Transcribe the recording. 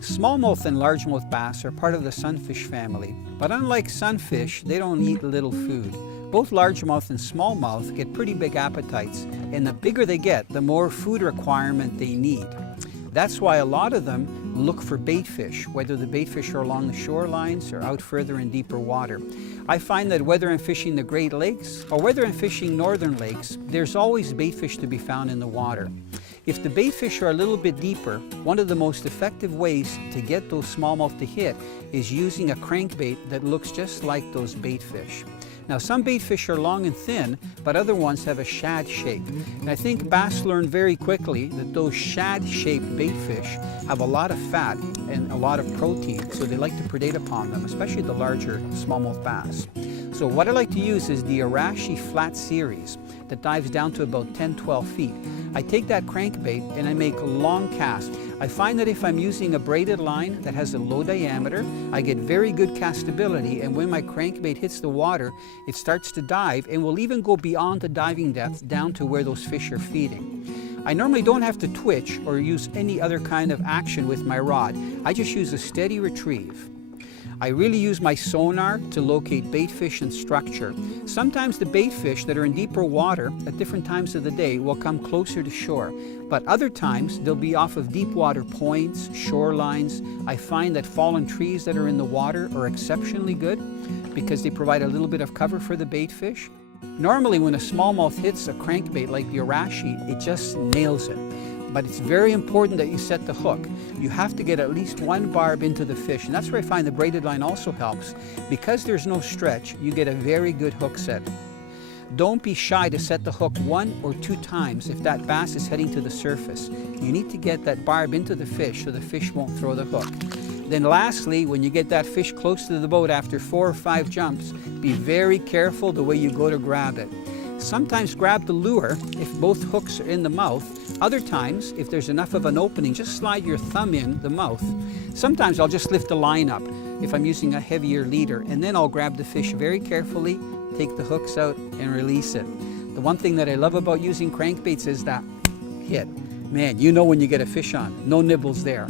Smallmouth and largemouth bass are part of the sunfish family, but unlike sunfish, they don't eat little food. Both largemouth and smallmouth get pretty big appetites, and the bigger they get, the more food requirement they need. That's why a lot of them look for baitfish, whether the baitfish are along the shorelines or out further in deeper water. I find that whether I'm fishing the Great Lakes or whether I'm fishing northern lakes, there's always baitfish to be found in the water. If the baitfish are a little bit deeper, one of the most effective ways to get those smallmouth to hit is using a crankbait that looks just like those baitfish. Now, some baitfish are long and thin, but other ones have a shad shape. And I think bass learn very quickly that those shad-shaped baitfish have a lot of fat and a lot of protein, so they like to predate upon them, especially the larger smallmouth bass. So what I like to use is the Arashi Flat Series that dives down to about 10-12 feet. I take that crankbait and I make long casts. I find that if I'm using a braided line that has a low diameter, I get very good castability, and when my crankbait hits the water, it starts to dive and will even go beyond the diving depth down to where those fish are feeding. I normally don't have to twitch or use any other kind of action with my rod. I just use a steady retrieve. I really use my sonar to locate baitfish and structure. Sometimes the baitfish that are in deeper water at different times of the day will come closer to shore, but other times they'll be off of deep water points, shorelines. I find that fallen trees that are in the water are exceptionally good because they provide a little bit of cover for the baitfish. Normally when a smallmouth hits a crankbait like the Arashi, it just nails it. But it's very important that you set the hook. You have to get at least one barb into the fish, and that's where I find the braided line also helps. Because there's no stretch, you get a very good hook set. Don't be shy to set the hook 1 or 2 times if that bass is heading to the surface. You need to get that barb into the fish so the fish won't throw the hook. Then lastly, when you get that fish close to the boat after 4 or 5 jumps, be very careful the way you go to grab it. Sometimes grab the lure if both hooks are in the mouth. Other times, if there's enough of an opening, just slide your thumb in the mouth. Sometimes I'll just lift the line up if I'm using a heavier leader, and then I'll grab the fish very carefully, take the hooks out, and release it. The one thing that I love about using crankbaits is that hit. Man, you know when you get a fish on. No nibbles there.